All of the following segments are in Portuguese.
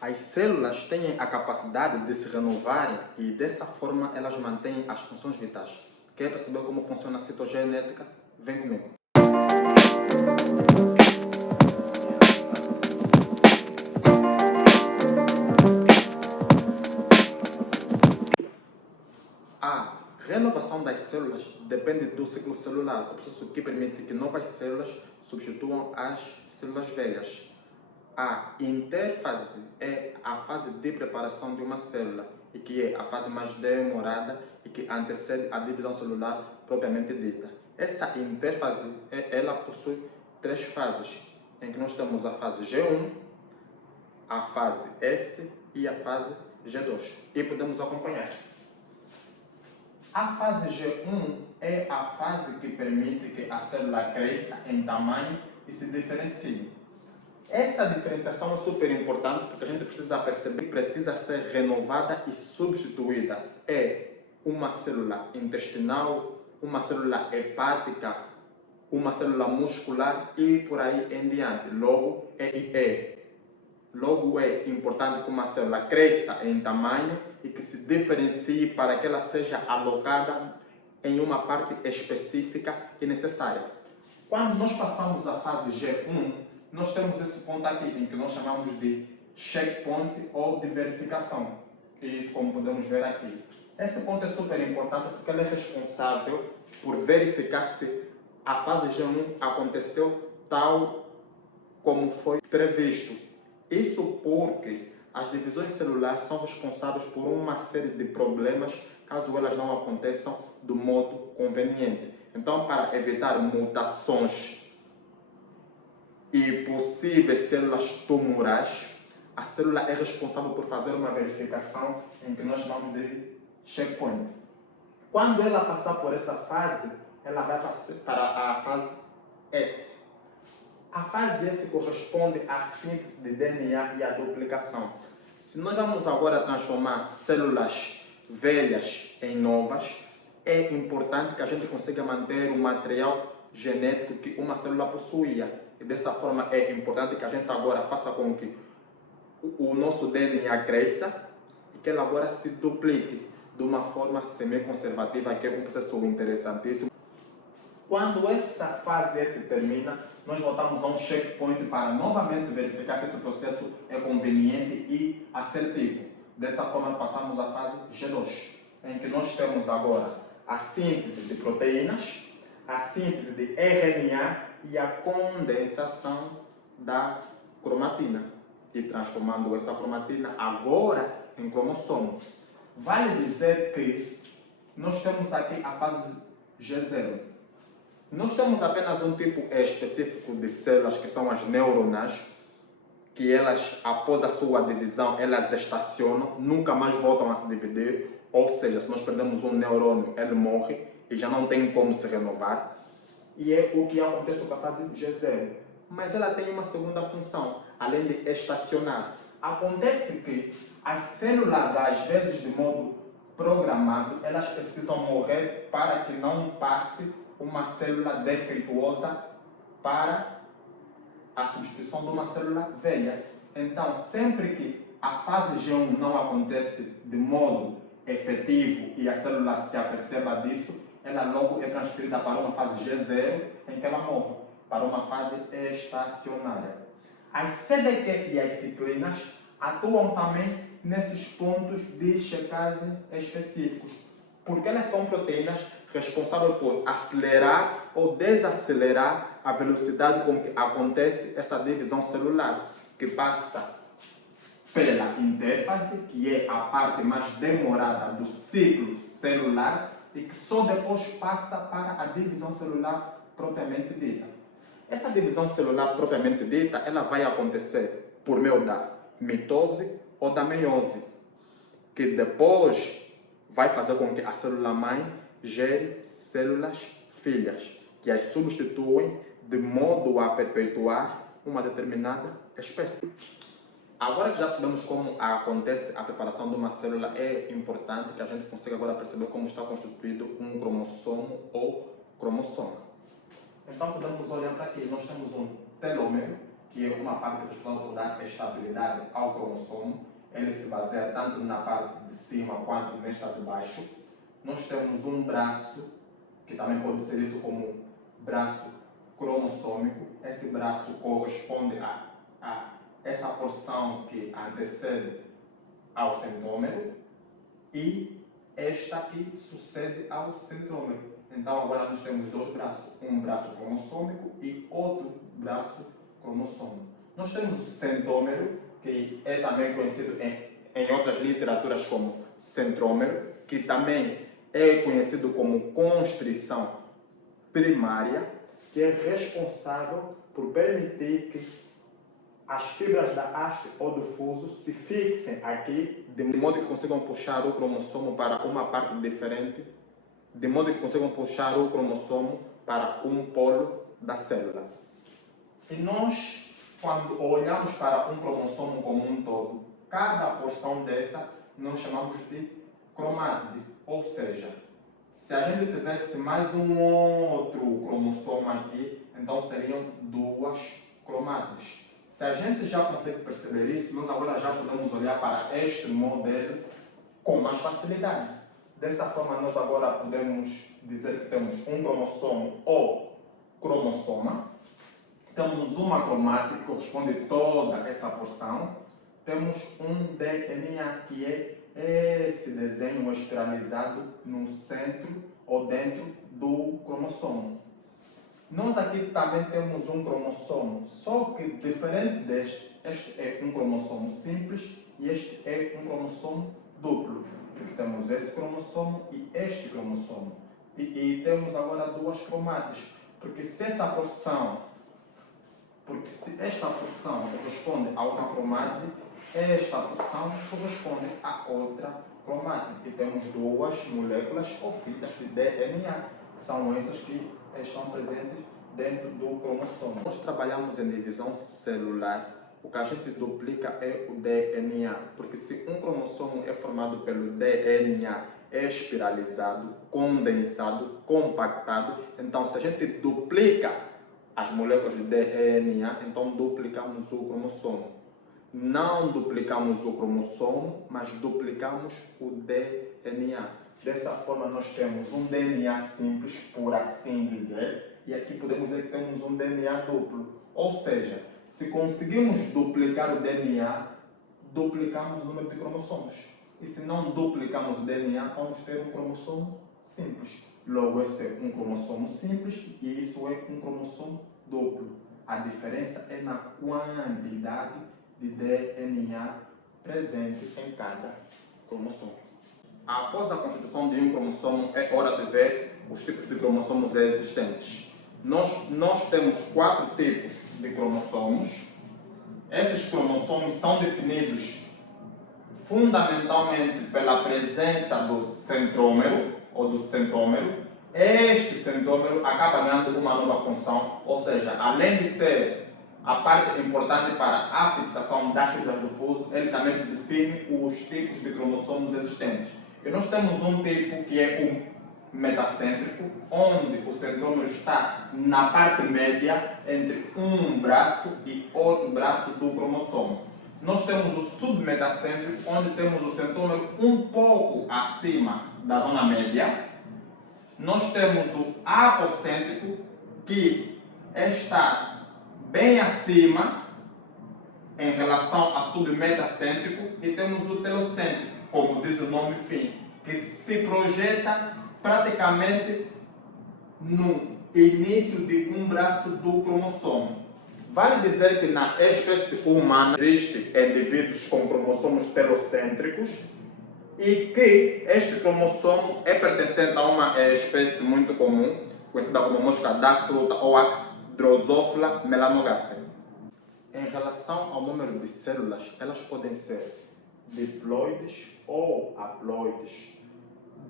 As células têm a capacidade de se renovarem e dessa forma elas mantêm as funções vitais. Quer perceber como funciona a citogenética? Vem comigo. A renovação das células depende do ciclo celular, o processo que permite que novas células substituam as células velhas. A interfase é a fase de preparação de uma célula e que é a fase mais demorada e que antecede a divisão celular propriamente dita. Essa interfase ela possui três fases, em que nós temos a fase G1, a fase S e a fase G2. E podemos acompanhar. A fase G1 é a fase que permite que a célula cresça em tamanho e se diferencie. Essa diferenciação é super importante porque a gente precisa perceber que precisa ser renovada e substituída. É uma célula intestinal, uma célula hepática, uma célula muscular e por aí em diante. Logo é importante que uma célula cresça em tamanho e que se diferencie para que ela seja alocada em uma parte específica e necessária. Quando nós passamos à fase G1, nós temos esse ponto aqui, em que nós chamamos de checkpoint ou de verificação. Isso, como podemos ver aqui. Esse ponto é super importante porque ele é responsável por verificar se a fase G1 aconteceu tal como foi previsto. Isso porque as divisões celulares são responsáveis por uma série de problemas caso elas não aconteçam do modo conveniente. Então, para evitar mutações e possíveis células tumorais, a célula é responsável por fazer uma verificação em que nós chamamos de checkpoint. Quando ela passar por essa fase, ela vai para a fase S. A fase S corresponde à síntese de DNA e à duplicação. Se nós vamos agora transformar células velhas em novas, é importante que a gente consiga manter o material genético que uma célula possuía. E dessa forma é importante que a gente agora faça com que o nosso DNA cresça e que ele agora se duplique de uma forma semi-conservativa, que é um processo interessantíssimo. Quando essa fase S termina, nós voltamos a um checkpoint para novamente verificar se esse processo é conveniente e assertivo. Dessa forma, passamos à fase G2, em que nós temos agora a síntese de proteínas, a síntese de RNA e a condensação da cromatina, e transformando essa cromatina agora em cromossomo. Vale dizer que nós temos aqui a fase G0. Nós temos apenas um tipo específico de células, que são as neuronais, que elas, após a sua divisão, elas estacionam, nunca mais voltam a se dividir, ou seja, se nós perdemos um neurônio, ele morre e já não tem como se renovar. E é o que acontece com a fase G0. Mas ela tem uma segunda função, além de estacionar. Acontece que as células, às vezes de modo programado, elas precisam morrer para que não passe uma célula defeituosa para a substituição de uma célula velha. Então, sempre que a fase G1 não acontece de modo efetivo e a célula se aperceba disso, ela logo é transferida para uma fase G0, em que ela morre, para uma fase estacionária. As CDQ e as ciclinas atuam também nesses pontos de checagem específicos, porque elas são proteínas responsáveis por acelerar ou desacelerar a velocidade com que acontece essa divisão celular, que passa pela interfase, que é a parte mais demorada do ciclo celular, e que só depois passa para a divisão celular propriamente dita. Essa divisão celular propriamente dita, ela vai acontecer por meio da mitose ou da meiose, que depois vai fazer com que a célula-mãe gere células filhas, que as substituem de modo a perpetuar uma determinada espécie. Agora que já sabemos como acontece a preparação de uma célula, é importante que a gente consiga agora perceber como está constituído um cromossomo ou cromossoma. Então podemos olhar para aqui, nós temos um telômero, que é uma parte responsável por dar estabilidade ao cromossomo. Ele se baseia tanto na parte de cima quanto nesta de baixo. Nós temos um braço, que também pode ser dito como braço cromossômico. Esse braço corresponde a essa porção que antecede ao centrômero e esta aqui sucede ao centrômero. Então agora nós temos dois braços, um braço cromossômico e outro braço cromossômico. Nós temos o centrômero, que é também conhecido em outras literaturas como centrômero, que também é conhecido como constrição primária, que é responsável por permitir que as fibras da haste ou do fuso se fixem aqui, de modo que consigam puxar o cromossomo para uma parte diferente, de modo que consigam puxar o cromossomo para um polo da célula. E nós, quando olhamos para um cromossomo como um todo, cada porção dessa nós chamamos de cromátide, ou seja, se a gente tivesse mais um outro cromossomo aqui, então seriam duas cromátides. Se a gente já consegue perceber isso, nós agora já podemos olhar para este modelo com mais facilidade. Dessa forma, nós agora podemos dizer que temos um cromossomo ou cromossoma, temos uma cromátide que corresponde a toda essa porção, temos um DNA, que é esse desenho espiralizado no centro ou dentro do cromossomo. Nós aqui também temos um cromossomo, só que diferente deste, este é um cromossomo simples e este é um cromossomo duplo. Temos esse cromossomo e este cromossomo. E temos agora duas cromátides, porque se esta porção corresponde a uma cromátide, esta porção corresponde a outra cromátide. E temos duas moléculas ou fitas de DNA, que são essas que estão presentes dentro do cromossomo. Nós trabalhamos em divisão celular. O que a gente duplica é o DNA, porque se um cromossomo é formado pelo DNA espiralizado, condensado, compactado, então se a gente duplica as moléculas de DNA, então duplicamos o cromossomo. Não duplicamos o cromossomo, mas duplicamos o DNA. Dessa forma nós temos um DNA simples, por assim dizer, e aqui podemos dizer que temos um DNA duplo. Ou seja, se conseguimos duplicar o DNA, duplicamos o número de cromossomos. E se não duplicamos o DNA, vamos ter um cromossomo simples. Logo, esse é um cromossomo simples e isso é um cromossomo duplo. A diferença é na quantidade de DNA presente em cada cromossomo. Após a constituição de um cromossomo, é hora de ver os tipos de cromossomos existentes. Nós temos 4 tipos de cromossomos. Esses cromossomos são definidos fundamentalmente pela presença do centrômero ou do centrômero. Este centrômero acaba ganhando uma nova função, ou seja, além de ser a parte importante para a fixação das fibras do fuso, ele também define os tipos de cromossomos existentes. E nós temos um tipo que é o metacêntrico, onde o centrômero está na parte média entre um braço e outro braço do cromossomo. Nós temos o submetacêntrico, onde temos o centrômero um pouco acima da zona média. Nós temos o apocêntrico, que está bem acima em relação ao submetacêntrico, e temos o telocêntrico, como diz o nome fim, que se projeta praticamente no início de um braço do cromossomo. Vale dizer que na espécie humana existem indivíduos com cromossomos telocêntricos e que este cromossomo é pertencente a uma espécie muito comum, conhecida como mosca da fruta ou a Drosophila melanogaster. Em relação ao número de células, elas podem ser diploides ou haploides.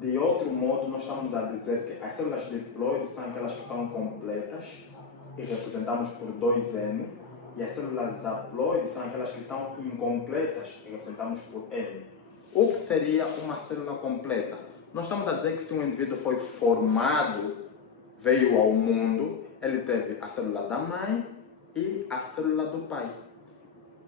De outro modo, nós estamos a dizer que as células diploides são aquelas que estão completas e representamos por 2N, e as células haploides são aquelas que estão incompletas e representamos por N. O que seria uma célula completa? Nós estamos a dizer que se um indivíduo foi formado, veio ao mundo, ele teve a célula da mãe e a célula do pai.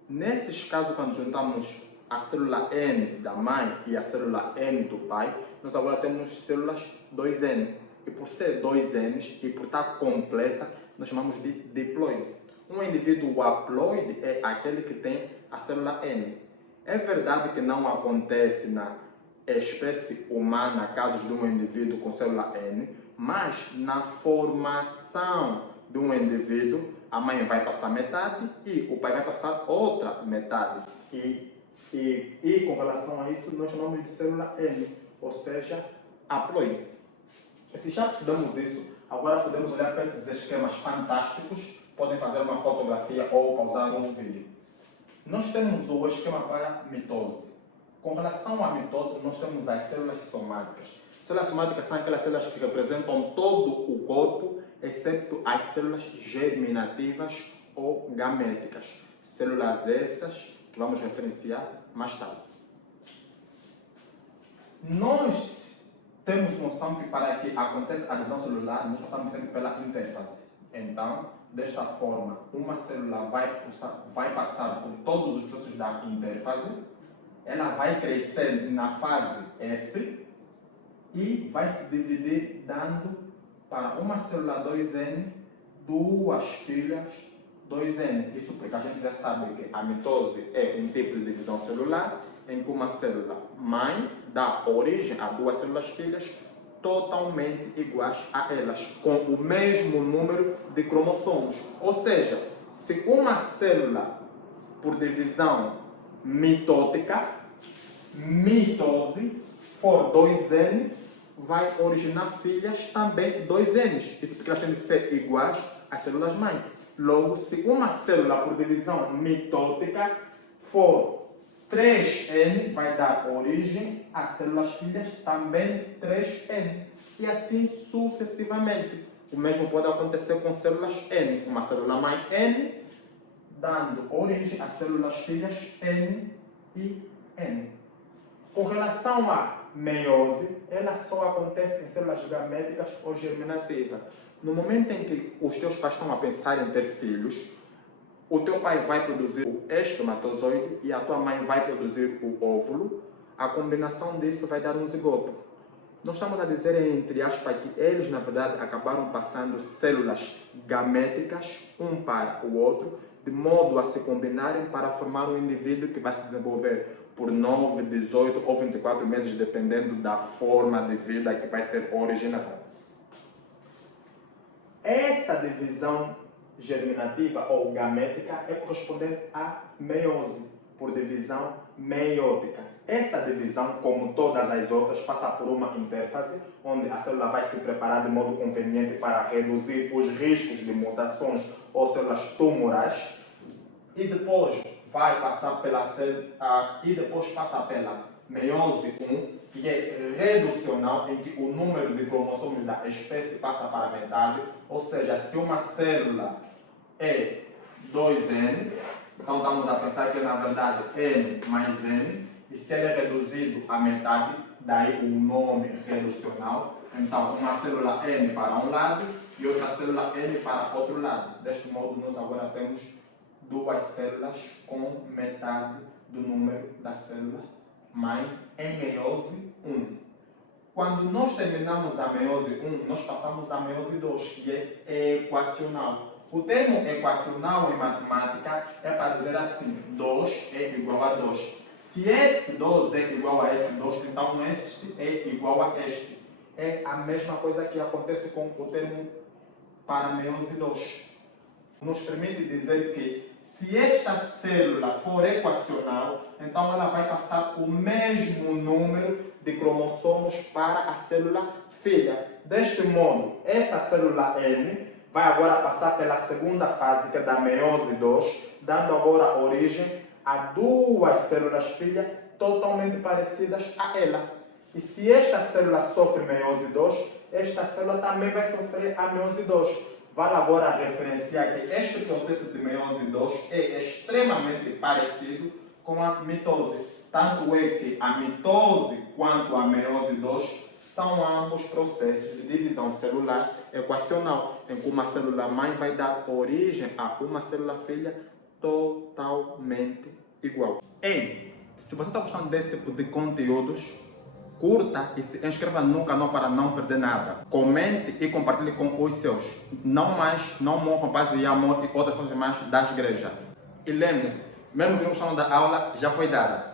Nesses casos, quando juntamos a célula N da mãe e a célula N do pai, nós agora temos células 2N. E por ser 2Ns e por estar completa, nós chamamos de diploide. Um indivíduo haploide é aquele que tem a célula N. É verdade que não acontece na espécie humana casos de um indivíduo com célula N, mas na formação de um indivíduo, a mãe vai passar metade e o pai vai passar outra metade. E com relação a isso, nós chamamos de célula N, ou seja, haploide. E se já estudamos isso, agora podemos olhar para esses esquemas fantásticos, podem fazer uma fotografia ou pausar um vídeo. Nós temos o esquema para mitose. Com relação à mitose, nós temos as células somáticas. Células somáticas são aquelas células que representam todo o corpo, exceto as células germinativas ou gaméticas. Células essas que vamos referenciar mais tarde. Nós temos noção que para que aconteça a divisão celular, nós passamos sempre pela interfase. Então, desta forma, uma célula vai passar por todos os processos da interfase, ela vai crescer na fase S e vai se dividir dando para uma célula 2N duas filhas 2N. Isso porque a gente já sabe que a mitose é um tipo de divisão celular em que uma célula mãe dá origem a duas células filhas totalmente iguais a elas, com o mesmo número de cromossomos. Ou seja, se uma célula por divisão mitótica, mitose, for 2N, vai originar filhas também 2Ns. Isso porque elas têm de ser iguais às células mãe. Logo, se uma célula por divisão mitótica for 3N, vai dar origem a células filhas também 3N. E assim sucessivamente. O mesmo pode acontecer com células N. Uma célula mãe N, dando origem a células filhas N e N. Com relação à meiose, ela só acontece em células gaméticas ou germinativas. No momento em que os teus pais estão a pensar em ter filhos, o teu pai vai produzir o espermatozoide e a tua mãe vai produzir o óvulo. A combinação disso vai dar um zigoto. Nós estamos a dizer, entre aspas, que eles, na verdade, acabaram passando células gaméticas um para o outro, de modo a se combinarem para formar um indivíduo que vai se desenvolver por 9, 18 ou 24 meses, dependendo da forma de vida que vai ser originada. Essa divisão germinativa ou gamética é correspondente à meiose, por divisão meiótica. Essa divisão, como todas as outras, passa por uma interfase, onde a célula vai se preparar de modo conveniente para reduzir os riscos de mutações ou células tumorais, e depois vai passar pela meiose 1, que é reducional, em que o número de cromossomos da espécie passa para a metade, ou seja, se uma célula é 2N, então estamos a pensar que é na verdade N mais N, e se ele é reduzido à metade, daí o nome reducional, então uma célula N para um lado e outra célula N para outro lado. Deste modo, nós agora temos duas células com metade do número da célula mãe em meiose 1. Quando nós terminamos a meiose 1, nós passamos a meiose 2, que é equacional. O termo equacional em matemática é para dizer assim, 2 é igual a 2. Se esse 2 é igual a esse 2, então este é igual a este. É a mesma coisa que acontece com o termo para meiose 2. Nos permite dizer que se esta célula for equacional, então ela vai passar o mesmo número de cromossomos para a célula filha. Deste modo, essa célula N vai agora passar pela segunda fase, que é da meiose 2, dando agora origem a duas células filhas totalmente parecidas a ela. E se esta célula sofre meiose 2, esta célula também vai sofrer a meiose 2. Vale agora referenciar que este processo de meiose 2 é extremamente parecido com a mitose. Tanto é que a mitose quanto a meiose 2 São ambos processos de divisão celular equacional, em que uma célula-mãe vai dar origem a uma célula-filha totalmente igual. Ei, se você está gostando desse tipo de conteúdos, curta e se inscreva no canal para não perder nada. Comente e compartilhe com os seus. Não morram paz e amor e outras coisas mais das igrejas. E lembre-se, mesmo que não gostando da aula, já foi dada.